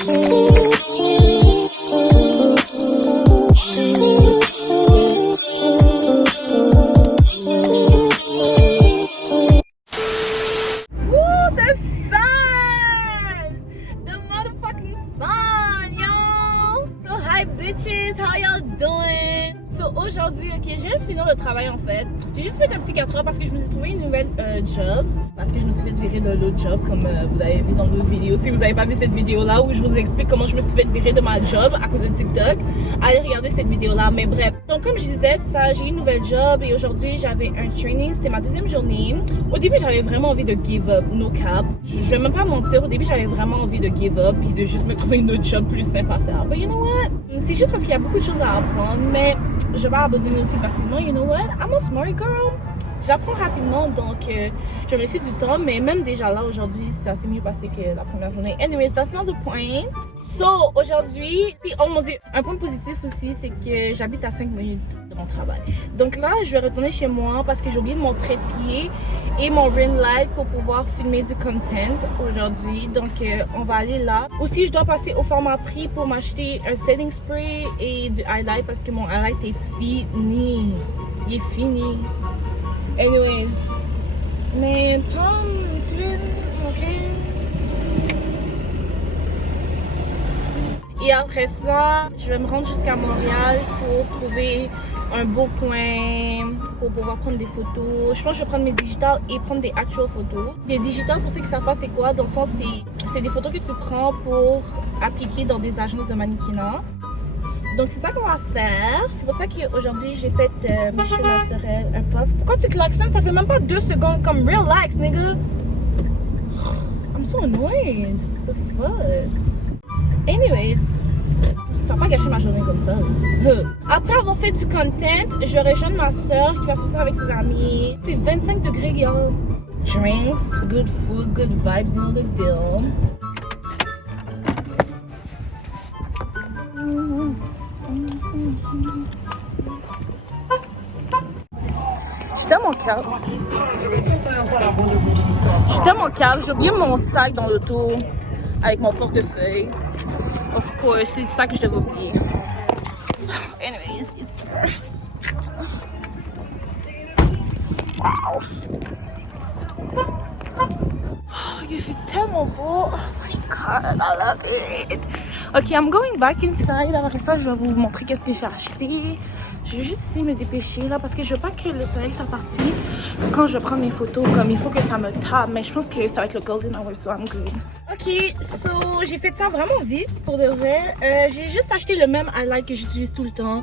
The sun! The motherfucking sun, y'all! So hi bitches, how y'all doing? So aujourd'hui, ok, je viens de finir le travail en fait. J'ai juste fait un petit 4 heures parce que je me suis trouvé une nouvelle job. Parce que je me suis fait virer de l'autre job comme vous avez vu dans l'autre vidéo. Si vous n'avez pas vu cette vidéo là où je vous explique comment je me suis fait virer de ma job à cause de TikTok, allez regarder cette vidéo là. Mais bref, donc comme je disais, ça, j'ai eu une nouvelle job et aujourd'hui j'avais un training, c'était ma deuxième journée. Au début j'avais vraiment envie de give up, no cap. Je vais même pas mentir, au début j'avais vraiment envie de give up et de juste me trouver une autre job plus simple à faire. But you know what? C'est juste parce qu'il y a beaucoup de choses à apprendre, mais je vais pas abandonner aussi facilement. You know what? I'm a smart girl. J'apprends rapidement, donc je me laisse du temps, mais même déjà là aujourd'hui, ça s'est mieux passé que la première journée. Anyways, that's not the point. So, aujourd'hui, puis oh mon dieu, un point positif aussi, c'est que j'habite à 5 minutes de mon travail. Donc là, je vais retourner chez moi parce que j'ai oublié mon trépied et mon ring light pour pouvoir filmer du content aujourd'hui. Donc, on va aller là. Aussi, je dois passer au format prix pour m'acheter un setting spray et du highlight parce que mon highlight est fini. Il est fini. Anyways, mais prendre une tuile, ok? Et après ça, je vais me rendre jusqu'à Montréal pour trouver un beau point pour pouvoir prendre des photos. Je pense que je vais prendre mes digitales et prendre des actual photos. Des digitales, pour ceux qui savent pas c'est quoi, dans le fond, c'est des photos que tu prends pour appliquer dans des agences de mannequinat. Donc c'est ça qu'on va faire. C'est pour ça qu'aujourd'hui j'ai fait mes cheveux naturels, un puff. Pourquoi tu klaxonnes? Ça fait même pas 2 secondes. Comme relax, nigga. I'm so annoyed. What the fuck? Anyways, tu vas pas gâcher ma journée comme ça. Après avoir fait du content, je rejoins ma soeur qui va sortir avec ses amis. Il fait 25 degrés, y'all. Drinks, good food, good vibes, you know the deal. J'étais à mon câble. J'étais à mon câble. J'ai oublié mon sac dans l'auto avec mon portefeuille. Of course, c'est ça que je devais oublier. Anyways, it's there. Wow. Oh, il fait tellement beau. Oh my god, I love it. Ok, I'm going back inside. Après ça, je vais vous montrer qu'est-ce que j'ai acheté. Je vais juste essayer de me dépêcher là parce que je veux pas que le soleil soit parti quand je prends mes photos. Comme il faut que ça me tape, mais je pense que ça va être le golden hour, so I'm good. Ok, so j'ai fait ça vraiment vite pour de vrai. J'ai juste acheté le même highlight que j'utilise tout le temps,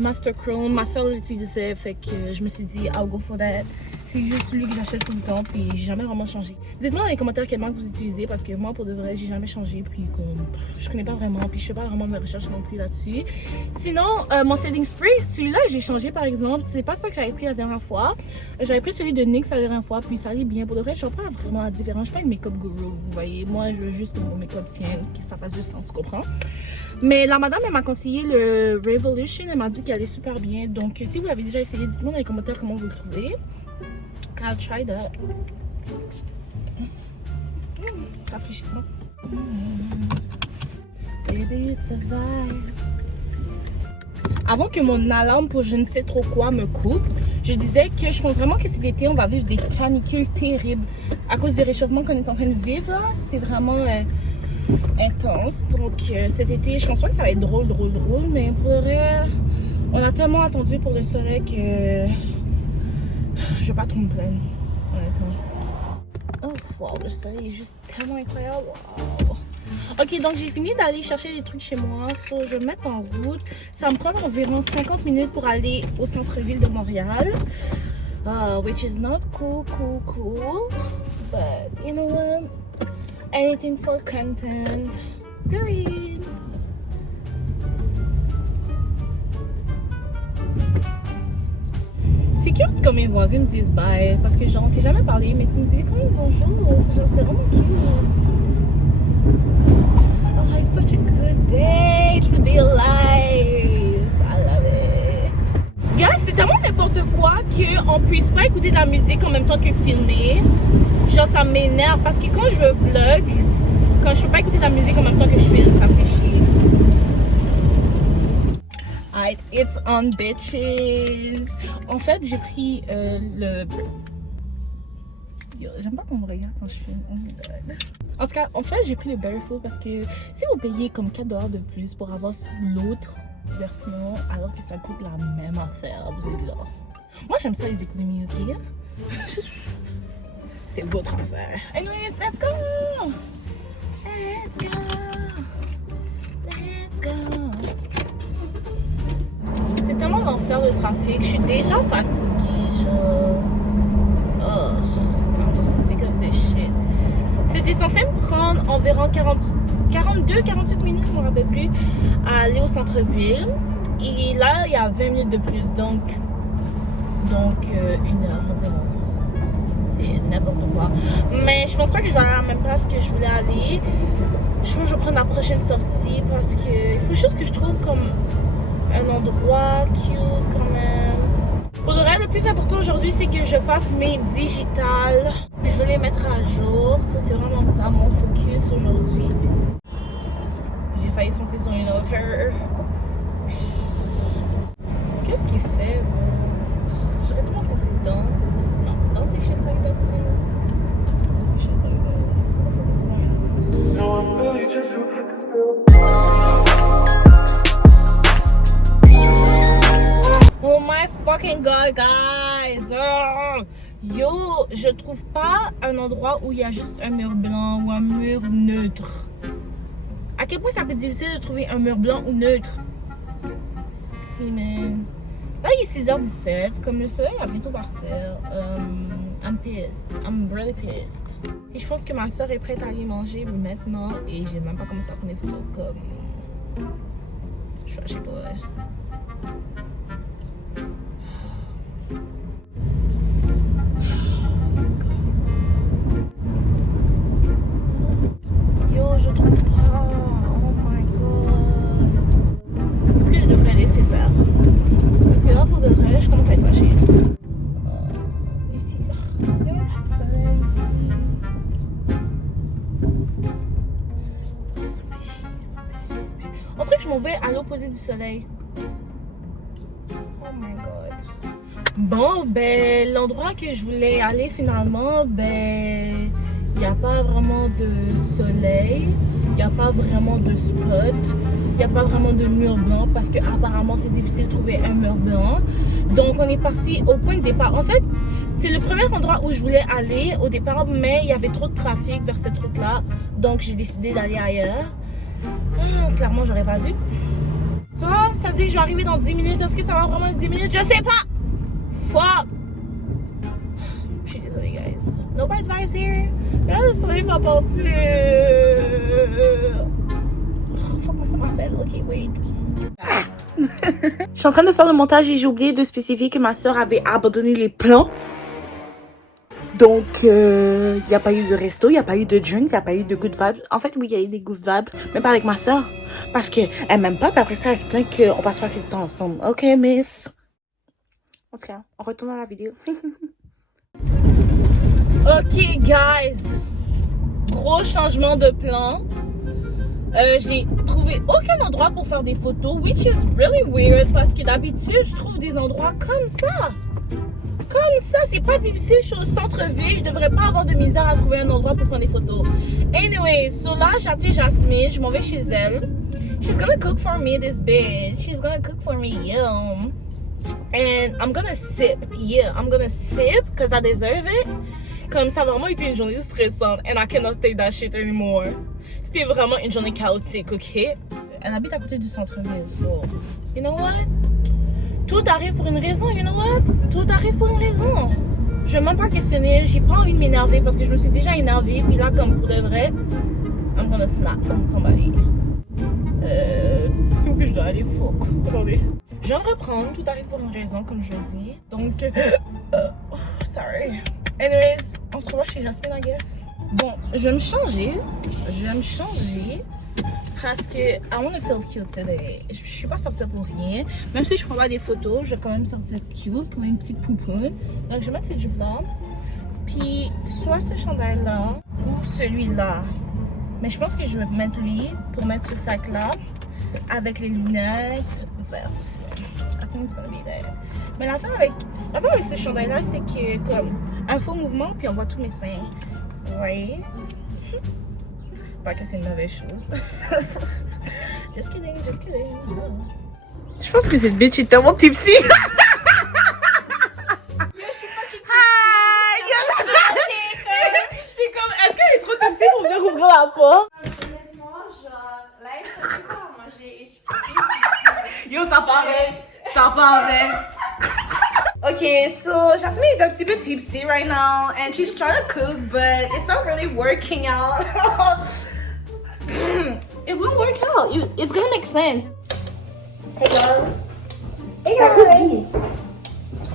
Master Chrome. Ma soeur l'utilisait, fait que je me suis dit I'll go for that. C'est juste celui que j'achète tout le temps, puis j'ai jamais vraiment changé. Dites-moi dans les commentaires quelle marque vous utilisez, parce que moi, pour de vrai, j'ai jamais changé, puis comme je connais pas vraiment, puis je fais pas vraiment mes recherches non plus là-dessus. Sinon, mon setting spray, celui-là, j'ai changé par exemple. C'est pas ça que j'avais pris la dernière fois. J'avais pris celui de NYX la dernière fois, puis ça allait bien. Pour de vrai, je vois pas vraiment la différence. Je suis pas une make-up guru, vous voyez. Moi, je veux juste que mon make-up tienne, que ça fasse du sens, tu comprends? Mais la madame, elle m'a conseillé le Revolution. Elle m'a dit qu'il allait super bien. Donc, si vous l'avez déjà essayé, dites-moi dans les commentaires comment vous le trouvez. I'll try that. Rafraîchissant. Baby, it's a vibe. Avant que mon alarme pour je ne sais trop quoi me coupe, je disais que je pense vraiment que cet été, on va vivre des canicules terribles. À cause du réchauffement qu'on est en train de vivre, c'est vraiment intense. Donc cet été, je pense pas que ça va être drôle, mais pour le vrai, on a tellement attendu pour le soleil que je vais pas trop me plaindre, honnêtement. Oh, wow, le soleil est juste tellement incroyable. Wow. Ok, donc j'ai fini d'aller chercher des trucs chez moi. So, je vais me mettre en route. Ça me prend environ 50 minutes pour aller au centre-ville de Montréal. Which is not cool. But, you know what? Anything for content. Period. C'est cute comme mes voisins me disent bye, parce que genre on s'est jamais parlé, mais tu me dis quand même bonjour, genre c'est vraiment cute. Oh, it's such a good day to be alive. I love it. Guys, c'est tellement n'importe quoi qu'on puisse pas écouter de la musique en même temps que filmer. Genre ça m'énerve parce que quand je veux vlog, Quand je peux pas écouter de la musique en même temps que je filme, ça me fait chier. Alright, it's on bitches. En fait, j'ai pris le... Yo, j'aime pas qu'on me regarde quand je filme. Oh my god. En tout cas, en fait, j'ai pris le Barefoot parce que si vous payez comme $4 de plus pour avoir l'autre version, alors que ça coûte la même affaire, vous êtes là. Moi, j'aime ça les économies, ok? C'est votre affaire. Anyways, let's go! Let's go! Let's go! C'est tellement l'enfer le trafic. Je suis déjà fatiguée, genre. Oh, I'm so sick of this shit. C'était censé me prendre environ 42-48 minutes, je me rappelle plus, à aller au centre-ville. Et là, il y a 20 minutes de plus, donc 1 heure environ. C'est n'importe quoi. Mais je pense pas que je vais aller à la même place que je voulais aller. Je pense que je vais prendre la prochaine sortie parce que il faut juste que je trouve comme un endroit cute quand même. Pour le reste, le plus important aujourd'hui, c'est que je fasse mes digitales. Je vais les mettre à jour. Ça, c'est vraiment ça mon focus aujourd'hui. J'ai failli foncer sur une autre. Qu'est-ce qu'il fait, bro? J'aurais tellement foncé dedans. Non, dans ces shit like that, today. Dans ces shit like that. I'm gonna focus more. No, I'm really just oh my fucking god, guys! Oh. Yo, je trouve pas un endroit où il y a juste un mur blanc ou un mur neutre. À quel point ça peut être difficile de trouver un mur blanc ou neutre? Si, man. Là, il est 6h17. Comme le soleil va bientôt partir. I'm pissed. I'm really pissed. Et je pense que ma soeur est prête à aller manger maintenant. Et j'ai même pas commencé à prendre des photos comme... Je sais pas. Yo, je trouve pas. Oh my god. Est-ce que je devrais laisser faire? Parce que là, pour de vrai, je commence à être fâchée. Ici, il n'y a même pas de soleil ici. Ça me fait chier. On dirait que je m'en vais à l'opposé du soleil. Oh my god. Bon, ben, l'endroit que je voulais aller finalement, ben, il n'y a pas vraiment de soleil, il n'y a pas vraiment de spot, il n'y a pas vraiment de mur blanc parce que apparemment c'est difficile de trouver un mur blanc. Donc on est parti au point de départ. En fait, c'est le premier endroit où je voulais aller au départ, mais il y avait trop de trafic vers cette route-là. Donc j'ai décidé d'aller ailleurs. Clairement, j'aurais pas dû. So là, ça dit que je vais arriver dans 10 minutes. Est-ce que ça va vraiment être 10 minutes? Je sais pas! Fuck! Je suis désolée, guys. No bad advice here. Là, le soleil va partir. Fuck, moi, ça m'appelle. Ok, wait. Ah. Je suis en train de faire le montage et j'ai oublié de spécifier que ma soeur avait abandonné les plans. Donc, il n'y a pas eu de resto, il n'y a pas eu de drink, il n'y a pas eu de good vibes. En fait, oui, il y a eu des good vibes, mais pas avec ma soeur. Parce qu'elle m'aime pas, puis après ça, elle se plaint qu'on passe pas assez de temps ensemble. Ok, miss. En tout cas, on retourne à la vidéo. Ok, guys. Gros changement de plan. J'ai trouvé aucun endroit pour faire des photos, which is really weird, parce que d'habitude, je trouve des endroits comme ça. Comme ça, c'est pas difficile, je suis au centre-ville, je devrais pas avoir de misère à trouver un endroit pour prendre des photos. Anyway, so là, j'ai appelé Jasmine, je m'en vais chez elle. She's gonna cook for me, this bitch. She's gonna cook for me, yeah. And I'm gonna sip, yeah, I'm gonna sip, because I deserve it. Comme ça a vraiment été une journée stressante, and I cannot take that shit anymore. C'était vraiment une journée chaotique, ok? Elle habite à côté du centre-ville, so, you know what? Tout arrive pour une raison, you know what? Tout arrive pour une raison. Je vais même pas questionner, j'ai pas envie de m'énerver parce que je me suis déjà énervée. Puis là, comme pour de vrai, I'm gonna snap on somebody. C'est où que je dois aller? Fuck. Attendez. Je vais me reprendre, tout arrive pour une raison, comme je le dis. Donc, sorry. Anyways, on se revoit chez Jasmine, I guess. Bon, je vais me changer. Parce que I want to feel cute today. Je suis pas sortie pour rien. Même si je prends pas des photos, je vais quand même sortir cute, comme une petite poupoune. Donc je vais mettre cette jupe là. Puis soit ce chandail là ou celui-là. Mais je pense que je vais mettre lui pour mettre ce sac-là avec les lunettes vertes aussi. I think it's gonna be that. Mais l'affaire avec ce chandail-là, c'est que comme un faux mouvement, puis on voit tous mes seins. Vous voyez? Pas que c'est une mauvaise chose. Just kidding, just kidding. Je pense que cette bitch est tellement tipsy. Pour venir ouvrir la porte. Yo, ça paraît. Ça paraît. Okay, so Jasmine is a bit tipsy right now and she's trying to cook, but it's not really working out. It will work out. It's gonna make sense. Hey girl. Hey guys.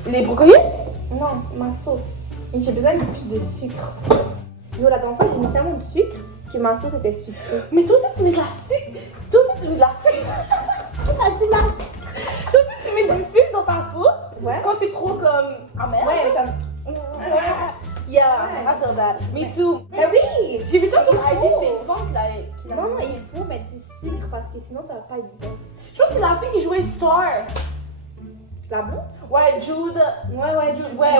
Les brocolis? Non, ma sauce. Et j'ai besoin de plus de sucre. Yo, la dernière fois, j'ai mis tellement de sucre que ma sauce était sucrée. Mais toi aussi, tu mets de la sucre. Toi aussi, tu mets de la sucre. T'as dit la sucre. Toi aussi, tu mets du sucre dans ta sauce. Ouais. Quand c'est trop comme amer. Ouais, comme. Yeah, I feel that. Me too. Mais oui! J'ai vu ça sur Il IG, faut. c'est une femme qui l'a. Non, non, il faut mettre du sucre parce que sinon ça va pas être bon. Je pense que c'est la fille qui jouait Star. La bon? Ouais, Jude. Ouais, Jude. Ouais. Ouais,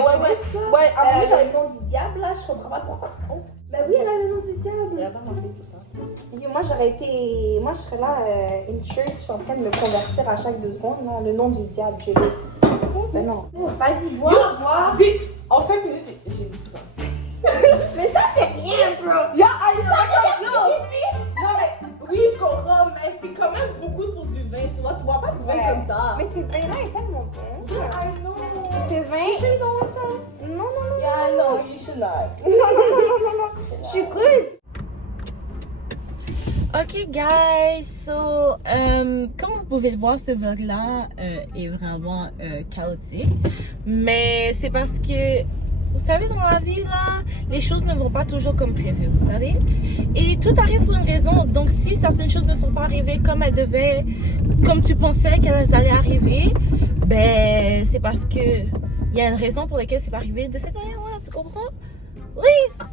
Elle après, a j'avais. le nom du diable là, je comprends pas pourquoi. Ben oui, elle a le nom du diable. Elle a pas marqué tout ça. Yo, moi j'aurais été. Moi je serais là, in church, en train de me convertir à chaque 2 secondes. Non, le nom du diable, je laisse. Ben non. Oh, vas-y, bois, bois. Dis, en 5 minutes, j'ai vu tout ça. Mais ça c'est rien, bro. Yeah, non, mais oui, je comprends, mais c'est quand même beaucoup pour du vin, tu vois. Tu bois pas du vin Ouais. comme ça. Mais ce vin-là est tellement bon. Yeah, I know. C'est vin. Non, non, non. Yeah, no, you should not. Non. Je suis good. Ok guys, so comme vous pouvez le voir, ce vlog-là est vraiment chaotique. Mais c'est parce que, vous savez, dans la vie, là, les choses ne vont pas toujours comme prévu, vous savez. Et tout arrive pour une raison. Donc si certaines choses ne sont pas arrivées comme elles devaient, comme tu pensais qu'elles allaient arriver, ben c'est parce que il y a une raison pour laquelle c'est pas arrivé de cette manière-là, tu comprends? Like,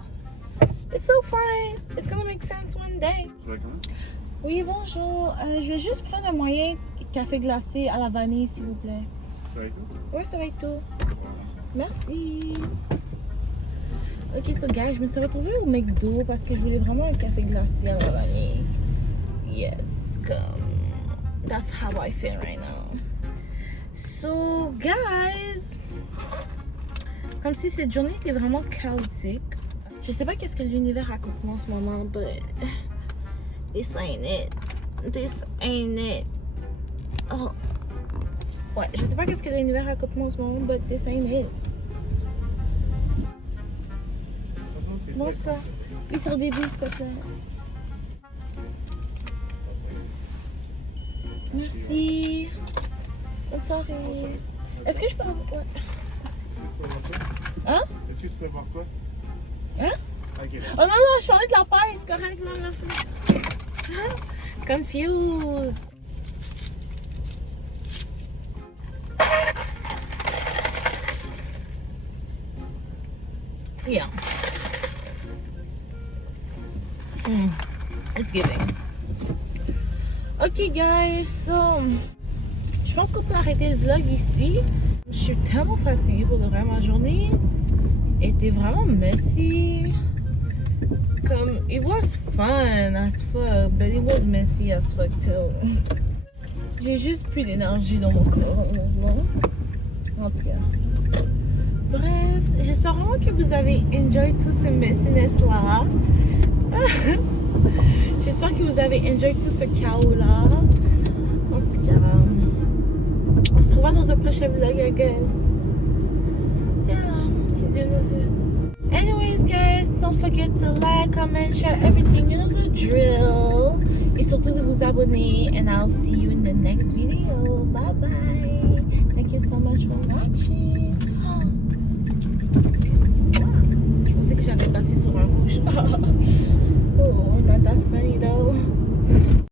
it's so fine. It's gonna make sense one day. Oui, bonjour. Je vais juste prendre un moyen café glacé à la vanille, s'il vous plaît. Ça va et tout? Oui, ça va être tout. Merci. Ok, so guys, je me suis retrouvée au McDo parce que je voulais vraiment un café glacé à la vanille. Yes, comme... That's how I feel right now. So, guys... Comme si cette journée était vraiment chaotique. Je sais pas qu'est-ce que l'univers raconte moi en ce moment, but... This ain't it. This ain't it. Oh. Ouais, je sais pas qu'est-ce que l'univers raconte moi en ce moment, but this ain't it. Bonsoir. Puis sur le début, s'il te plaît. Merci. Bonne soirée. Est-ce que je peux avoir... Ouais. Merci. Hein? Est-ce que tu prépares quoi? Hein? Ok. Oh non, non, je parlais de la paille, c'est correct, là, merci. Confused. Yeah. It's giving. Ok, guys, so... Je pense qu'on peut arrêter le vlog ici. Je suis tellement fatiguée pour de vrai. Ma journée était vraiment messy. Comme, it was fun as fuck, but it was messy as fuck too. J'ai juste plus d'énergie dans mon corps, honnêtement. En tout cas. Bref, j'espère vraiment que vous avez enjoy tout ce messiness-là. J'espère que vous avez enjoy tout ce chaos-là. En tout cas, on se revoit dans un prochain vlog, I guess. Yeah, si Dieu le veut. Anyways, guys, don't forget to like, comment, share everything. You know the drill. Et surtout de vous abonner. And I'll see you in the next video. Bye bye.